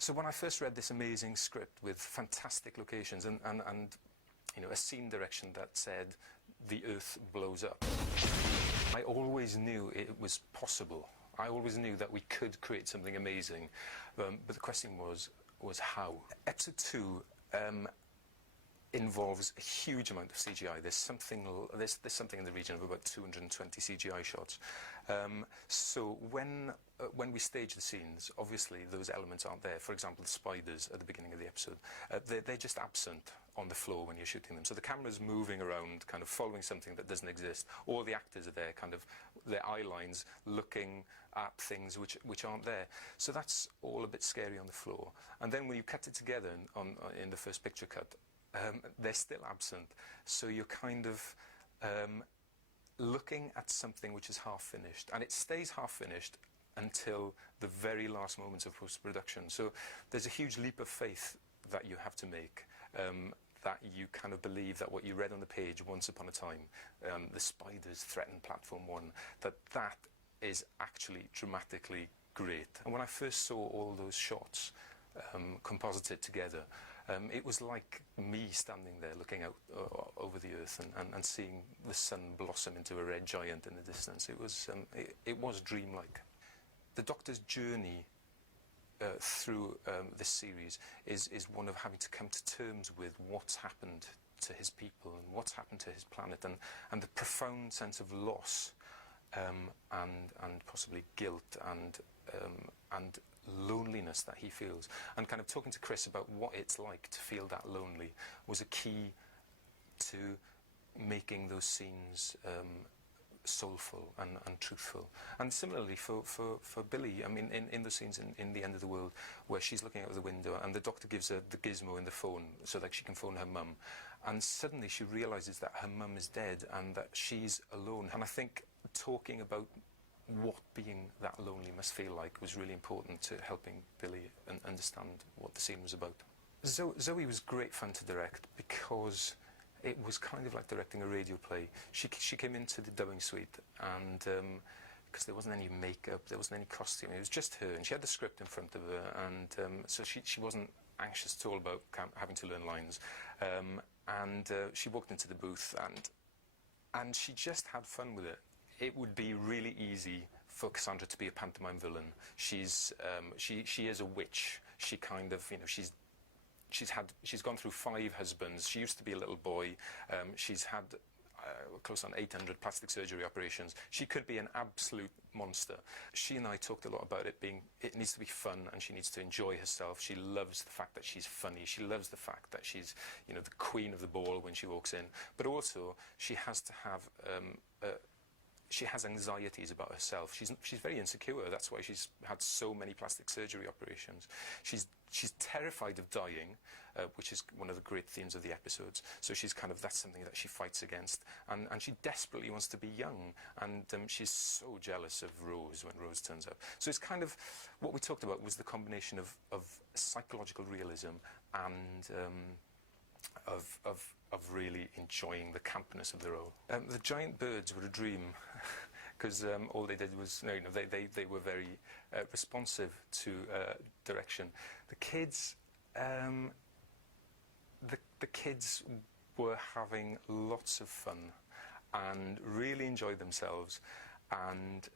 So when I first read this amazing script with fantastic locations and you know, a scene direction that said the Earth blows up, I always knew it was possible. I always knew that we could create something amazing, but the question was how. Episode 2 involves a huge amount of CGI. There's something in the region of about 220 CGI shots. So when we stage the scenes, obviously those elements aren't there. For example, the spiders at the beginning of the episode, they're just absent on the floor when you're shooting them. So the camera's moving around, kind of following something that doesn't exist. All the actors are there, kind of their eye lines looking at things which aren't there. So that's all a bit scary on the floor. And then when you cut it together in the first picture cut, they're still absent, so you're kind of looking at something which is half finished, and it stays half finished until the very last moments of post-production. So there's a huge leap of faith that you have to make, that you kind of believe that what you read on the page once upon a time, the spiders threaten platform 1, that is actually dramatically great. And when I first saw all those shots composited together, it was like me standing there looking out over the Earth and seeing the sun blossom into a red giant in the distance. It was dreamlike. The Doctor's journey through this series is one of having to come to terms with what's happened to his people and what's happened to his planet, and the profound sense of loss and possibly guilt and loneliness that he feels. And kind of talking to Chris about what it's like to feel that lonely was a key to making those scenes soulful and truthful. And similarly for Billy, I mean, in the scenes in The End of the World, where she's looking out of the window and the Doctor gives her the gizmo in the phone so that she can phone her mum, and suddenly she realises that her mum is dead and that she's alone. And I think talking about what being that lonely must feel like was really important to helping Billy understand what the scene was about. Zoe was great fun to direct because it was kind of like directing a radio play. She came into the dubbing suite, and because there wasn't any makeup, there wasn't any costume, it was just her, and she had the script in front of her, and so she wasn't anxious at all about having to learn lines, and she walked into the booth and she just had fun with it. It would be really easy for Cassandra to be a pantomime villain. She is a witch. She kind of, you know, she's gone through 5 husbands. She used to be a little boy. She's had close on 800 plastic surgery operations. She could be an absolute monster. She and I talked a lot about it needs to be fun, and she needs to enjoy herself. She loves the fact that she's funny. She loves the fact that she's, you know, the queen of the ball when she walks in. But also, she has to have she has anxieties about herself. She's very insecure. That's why she's had so many plastic surgery operations. She's terrified of dying, which is one of the great themes of the episodes. So that's something that she fights against. And she desperately wants to be young. And she's so jealous of Rose when Rose turns up. So it's kind of, what we talked about was the combination of psychological realism and of really enjoying the campness of the role. The giant birds were a dream, because all they did was, you know, they were very responsive to direction. The kids, the kids were having lots of fun and really enjoyed themselves, and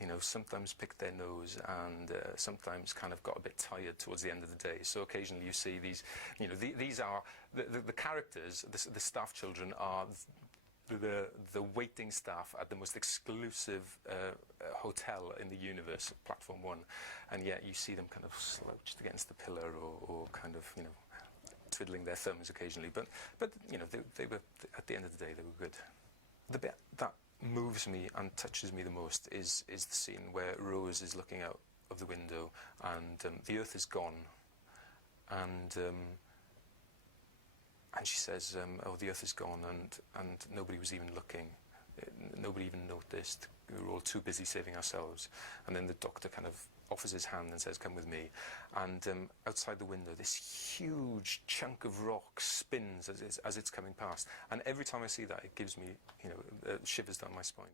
you know, sometimes picked their nose, and sometimes kind of got a bit tired towards the end of the day. So occasionally you see these, you know, these are the characters, the staff children are the waiting staff at the most exclusive hotel in the universe, Platform 1, and yet you see them kind of slouched against the pillar or kind of, you know, twiddling their thumbs occasionally. But you know, they were, at the end of the day, they were good. The bit that moves me and touches me the most is the scene where Rose is looking out of the window and the Earth is gone, and she says, oh, the Earth is gone, and nobody was even looking, nobody even noticed, we were all too busy saving ourselves. And then the Doctor kind of offers his hand and says, come with me, and outside the window this huge chunk of rock spins as it's coming past, and every time I see that, it gives me, you know, shivers down my spine.